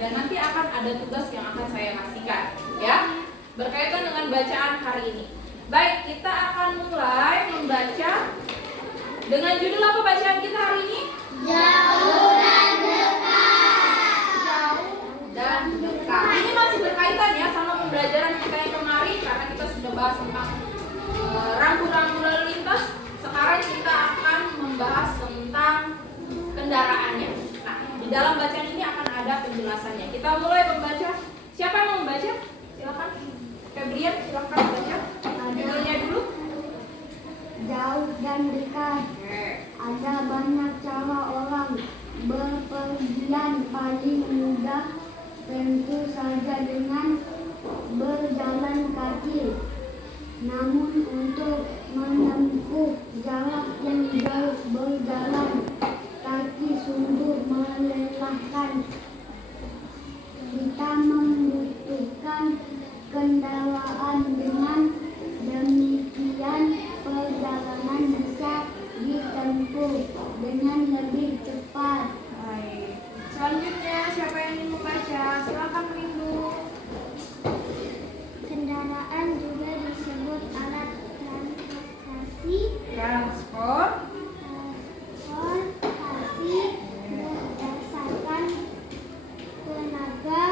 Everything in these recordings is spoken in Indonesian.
dan nanti akan ada tugas yang akan saya kasihkan, ya, berkaitan dengan bacaan hari ini. Baik, kita akan mulai membaca dengan judul apa bacaan kita hari ini? Jauh dan dekat. Jauh dan dekat. Ini masih berkaitan ya sama pembelajaran kita yang kemarin, karena kita sudah bahas tentang rambu-rambu lalu lintas. Sekarang kita akan membahas tentang kendaraannya. Nah, di dalam bacaan ini akan ada penjelasannya. Kita mulai membaca. Siapa yang mau membaca? Silakan. Febrian, silakan baca. Judulnya dulu. Jauh dan dekat. Ada banyak cara orang berpergian. Paling mudah tentu saja dengan berjalan kaki. Namun untuk menempuh jarak yang jauh berjalan kaki sungguh melelahkan. Kita membutuhkan kendaraan, dengan demikian perjalanan bisa ditempuh dengan lebih cepat. Baik. Selanjutnya siapa yang ingin membaca? Silakan Rindu. Kendaraan juga disebut alat transportasi. Transportasi berdasarkan tenaga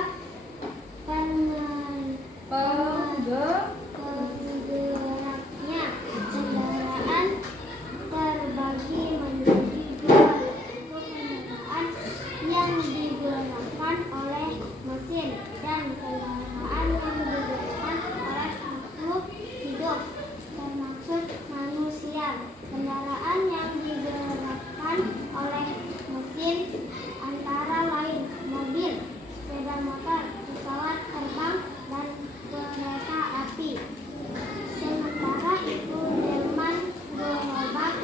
penggeraknya. Kendaraan terbagi menjadi dua, kendaraan yang digunakan oleh mesin dan kendaraan yang digunakan oleh makhluk hidup, termasuk manusia. Kendaraan yang digunakan oleh mesin antara lain mobil, sepeda motor, pesawat terbang, dan kereta api. Sementara itu delman gerobak,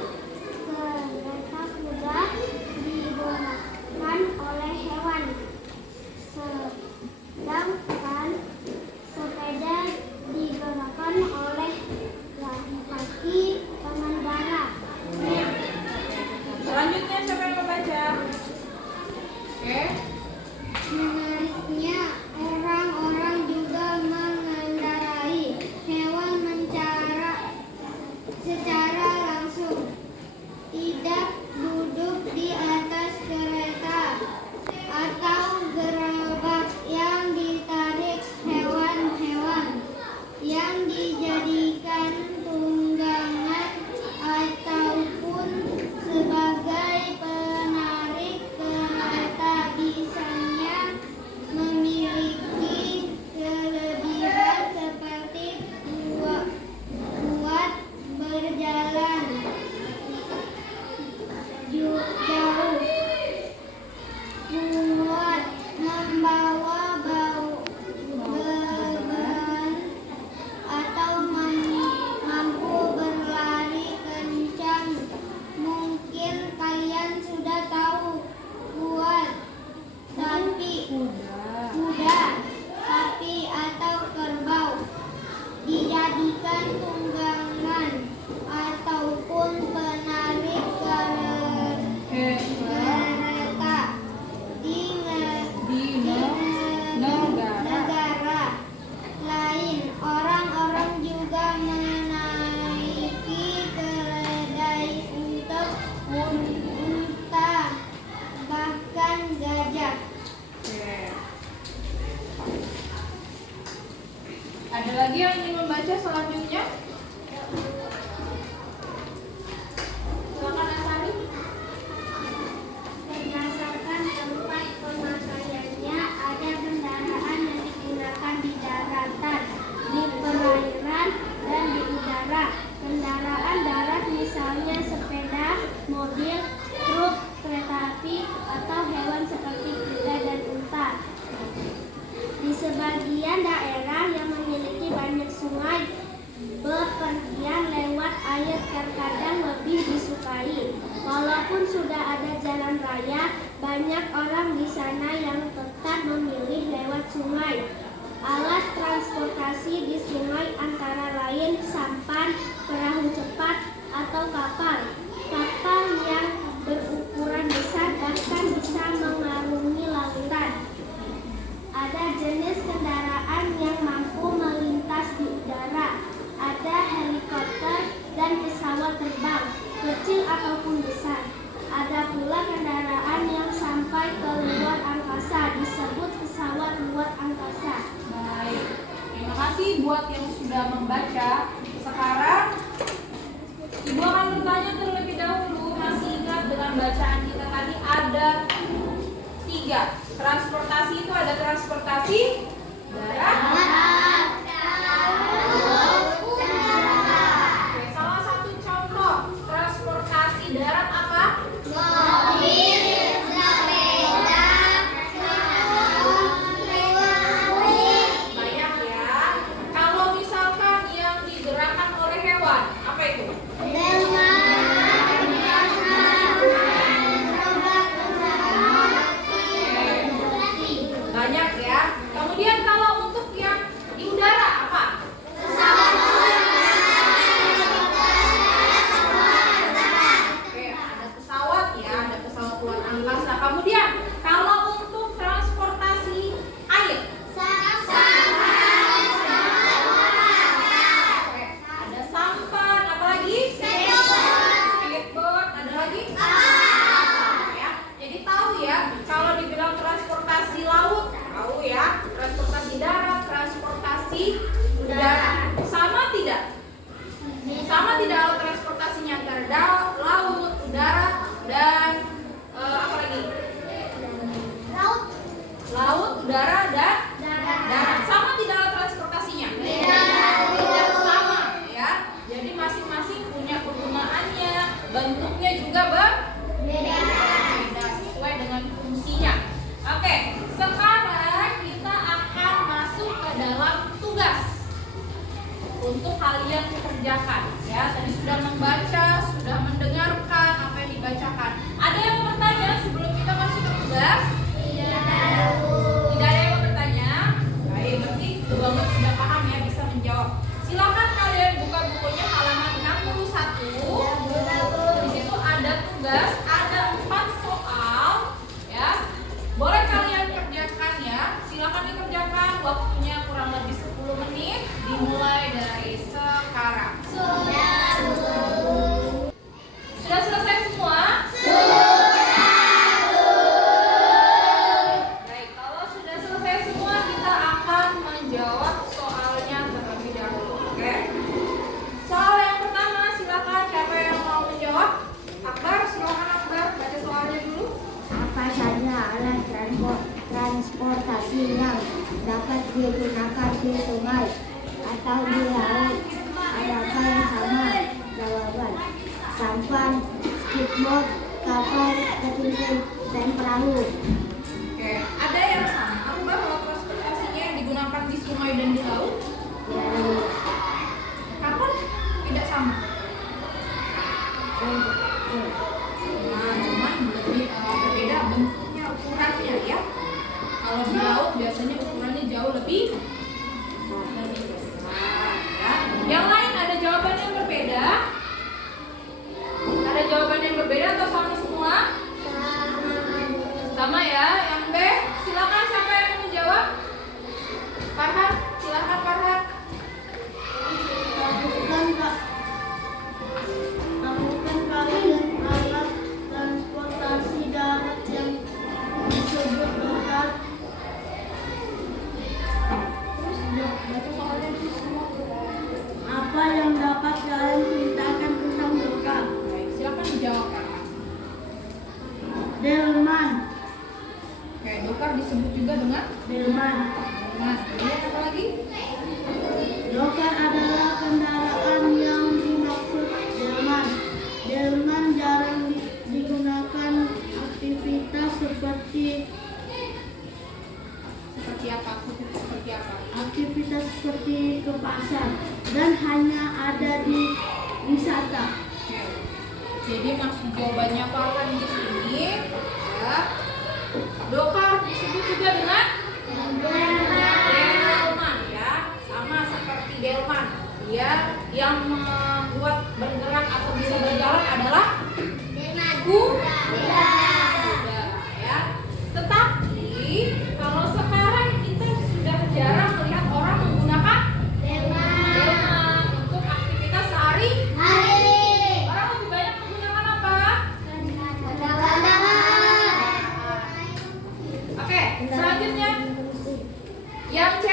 kereta kuda digunakan oleh hewan, sedangkan sepeda digunakan oleh laki-laki pengendara. Selanjutnya siapa yang membaca? Oke. Menariknya, orang-orang juga mengendarai hewan secara langsung, tidak duduk di atas kereta atau gerobak yang ditarik hewan-hewan yang dijadikan tunggangan ataupun sebagai penarik kereta. Biasanya memiliki kelebihan seperti kuat berjalan jauh, kuat membawa beban, atau mampu berlari kencang. Mungkin kalian sudah tahu kuda, sapi atau kerbau dijadikan tunggangan ataupun penarik kereta di negara lain. Orang-orang juga menaiki keledai untuk unta, bahkan gajah. Ada lagi yang ingin membaca selanjutnya? Silakan Asari. Berdasarkan tempat pemakaiannya, ada kendaraan yang digunakan di daratan, di perairan, dan di udara. Kendaraan darat misalnya sepeda, mobil, truk, kereta api, atau hewan seperti kuda dan unta. Di sebagian daerah yang memiliki banyak sungai, bepergian lewat air terkadang lebih disukai. Walaupun sudah ada jalan raya, banyak orang di sana yang tetap memilih lewat sungai. Alat transportasi di sungai antara lain sampan, perahu cepat, atau kapal. Kapal yang berukuran besar bahkan bisa mengarungi lautan. membaca. Sekarang Ibu akan bertanya terlebih dahulu, masih ingat dengan bacaan kita tadi ada 3. Transportasi itu ada transportasi darat. Oke, salah satu contoh transportasi darat apa? Banyak ya. Kalau misalkan yang digerakkan oleh hewan, apa itu? Banyak ya. Kemudian kalau untuk yang di udara apa? Oke, ada pesawat ya, ada pesawat luar angkasa. Kemudian kalau untuk transportasi air, oke, ada sampan, apa lagi? Speedboat, ada lagi? Ya. Jadi tahu ya, kalau dibilang transportasi laut, tahu ya, transportasi darat, transportasi udara. Sama tidak? Sama tidak alat transportasinya antara laut, udara, dan apa lagi? Laut, udara, dan darat. Sama tidak alat transportasinya? Tidak sama ya. Jadi masing-masing punya kegunaannya, bentuknya juga berbeda sesuai dengan fungsinya. Oke, sekarang kita akan masuk ke dalam tugas untuk kalian kerjakan ya. Tadi sudah membaca, sudah mendengarkan apa yang dibacakan. Ada yang mau bertanya sebelum kita masuk ke tugas? Tidak ada yang mau bertanya? Baik, berarti itu banget sudah paham ya, bisa menjawab. Silakan kalian buka bukunya halaman 61. Di situ ada tugas, ada 4 soal ya. Boleh kalian kerjakan ya. Silakan dikerjakan, waktunya kurang lebih 10 menit dimulai dari sekarang. Sudah selesai semua? Baik, kalau sudah selesai semua kita akan menjawab soalnya terlebih dahulu. Oke. Soal yang pertama, silakan siapa yang mau menjawab? Akbar, silakan Akbar, baca soalnya dulu. Apa saja alat transportasi yang dapat digunakan di sungai atau di laut? Adakah yang sama? Jawaban: sampan, speedboat, kapal kecil, dan perahu. Oke, ada yang sama Akbar alat transportasinya yang digunakan di sungai dan di laut? Ya, Kapan? Tidak sama. Nah, cuman lebih berbeda bentuknya, ukurannya ya. Kalau di laut biasanya ukurannya jauh lebih besar ya. Yang lain ada jawaban yang berbeda? Ada jawaban yang berbeda atau sama semua? Sama ya. Yang B, silakan siapa yang mau menjawab? Farhan, silakan Farhan. Lakukan kalian alat transportasi darat yang disebut dokar. Baca soalnya dulu semua. Apa yang dapat kalian ceritakan tentang dokar? Baik, silakan dijawab Farhan. Delman. Oke, dokar disebut juga dengan Delman. Nah, kemudian apa lagi? Dokar adalah kendaraan yang dimaksud delman. Delman jarang digunakan aktivitas seperti Seperti apa? Seperti apa? aktivitas seperti ke pasar dan hanya ada di wisata. Oke. Jadi maksud jawabannya Farhan di sini ya. Dokar disebut juga dengan delman ya. Sama seperti delman. Dia yang membuat bergerak atau bisa berjalan adalah kuda ya. Tetapi kalau sekarang kita sudah jarang melihat orang menggunakan delman untuk aktivitas sehari-hari. Orang lebih banyak menggunakan apa? Oke, selanjutnya yang C.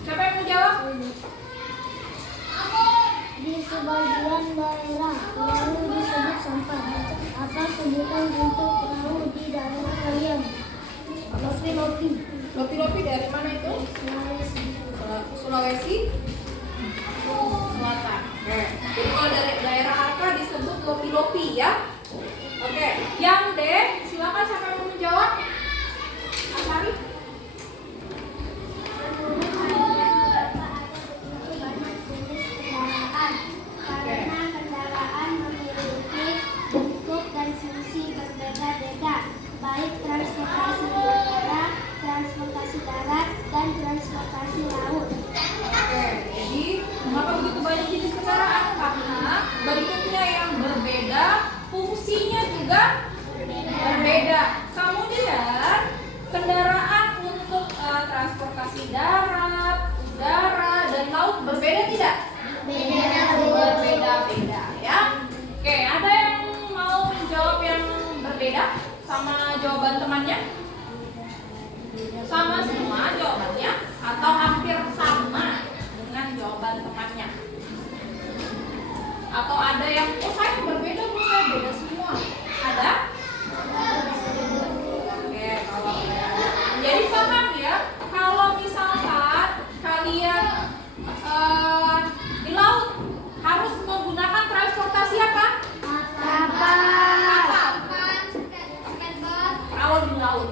Siapa yang mau jawab? daerah lalu disebut sampan. Apa sebutan untuk perahu di daerah kalian? Lopi-lopi. Lopi-lopi dari mana itu? Sulawesi Selatan. Oke. Jadi kalau dari daerah apa disebut lopi-lopi ya? Oke. Yang D, silakan siapa yang mau menjawab? Asari? Karena kendaraan memiliki bentuk dan fungsi berbeda-beda, baik transportasi udara, transportasi darat, dan transportasi laut. Oke, jadi mengapa begitu banyak jenis kendaraan? Karena bentuknya yang berbeda, fungsinya juga berbeda. Kemudian kendaraan untuk transportasi darat, udara, dan laut berbeda tidak? Berbeda-beda ya. Oke, ada yang mau menjawab yang berbeda sama jawaban temannya? Sama semua jawabannya atau hampir sama dengan jawaban temannya? Atau ada yang saya berbeda, saya beda semua? Ada? Oke, kalau jadi paham ya, kalau misalkan kalian di laut harus menggunakan transportasi apa? Kapal. Kalau di laut.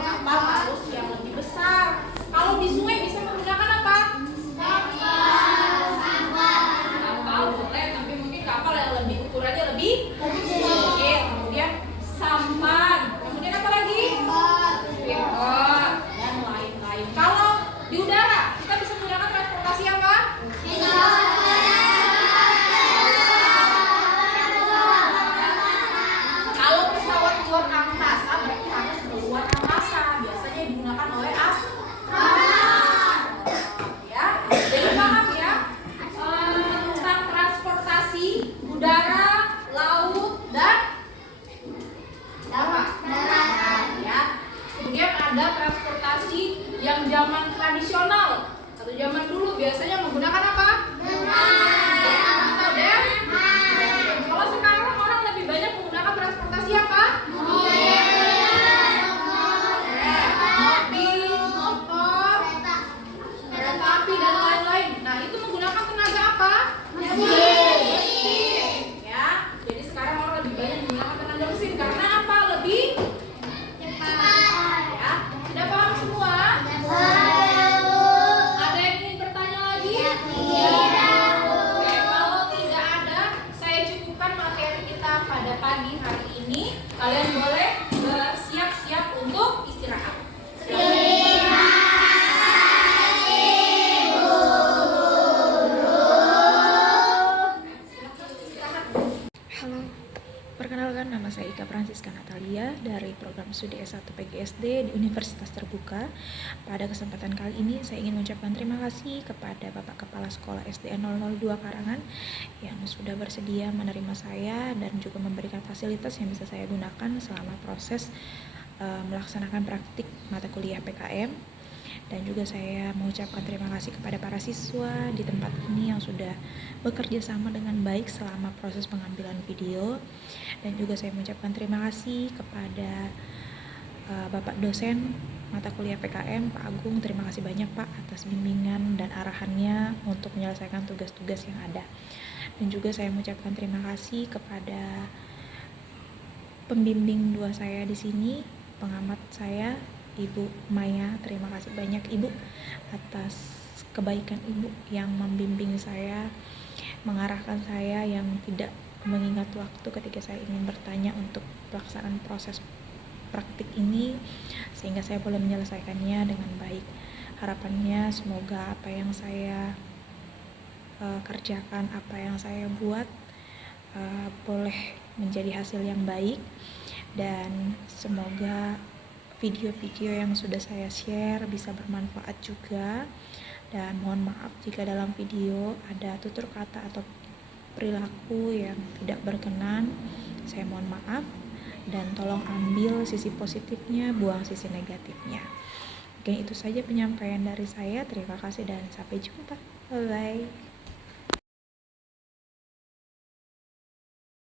Kapal harus yang lebih besar. Kalau di sungai bisa menggunakan apa? Kapal boleh, tapi mungkin kapal yang lebih ukurannya lebih kecil. Kemudian sampan. Kemudian apa lagi? Speedboat dan lain-lain. Kalau di udara kita bisa menggunakan transportasi apa? Kalau pesawat luar angkasa berarti harus keluar angkasa. Biasanya digunakan oleh astronot. Ya, jadi paham ya tentang transportasi udara, laut, dan darat. Ya. Kemudian ada transportasi yang zaman tradisional atau zaman dulu biasanya menggunakan apa? Atau kalau sekarang orang lebih banyak menggunakan transportasi apa? Mobil, motor, kereta api dan lain-lain. Nah, itu menggunakan tenaga apa? Mesin. Ya. Jadi sekarang orang lebih banyak menggunakan tenaga mesin karena apa? Lebih cepat. Ya. Sudah paham semua? Ada yang ingin bertanya lagi? Oke, kalau tidak ada, saya cukupkan materi kita pada pagi hari ini. Kalian boleh bersiap-siap untuk istirahat. Halo, perkenalkan nama saya Ika Francisca Natalia dari program studi S1 PGSD di Universitas Terbuka. Pada kesempatan kali ini saya ingin mengucapkan terima kasih kepada Bapak Kepala Sekolah SDN 002 Karangan yang sudah bersedia menerima saya dan juga memberikan fasilitas yang bisa saya gunakan selama proses melaksanakan praktik mata kuliah PKM. Dan juga saya mengucapkan terima kasih kepada para siswa di tempat ini yang sudah bekerja sama dengan baik selama proses pengambilan video. Dan juga saya mengucapkan terima kasih kepada Bapak dosen mata kuliah PKM, Pak Agung. Terima kasih banyak Pak atas bimbingan dan arahannya untuk menyelesaikan tugas-tugas yang ada. Dan juga saya mengucapkan terima kasih kepada pembimbing dua saya di sini, pengamat saya Ibu Maya. Terima kasih banyak Ibu atas kebaikan Ibu yang membimbing saya, mengarahkan saya yang tidak mengingat waktu ketika saya ingin bertanya untuk pelaksanaan proses praktik ini, sehingga saya boleh menyelesaikannya dengan baik. Harapannya semoga apa yang saya kerjakan, apa yang saya buat boleh menjadi hasil yang baik, dan semoga video-video yang sudah saya share bisa bermanfaat juga. Dan mohon maaf jika dalam video ada tutur kata atau perilaku yang tidak berkenan. Saya mohon maaf dan tolong ambil sisi positifnya, buang sisi negatifnya. Oke, itu saja penyampaian dari saya. Terima kasih dan sampai jumpa. Bye-bye.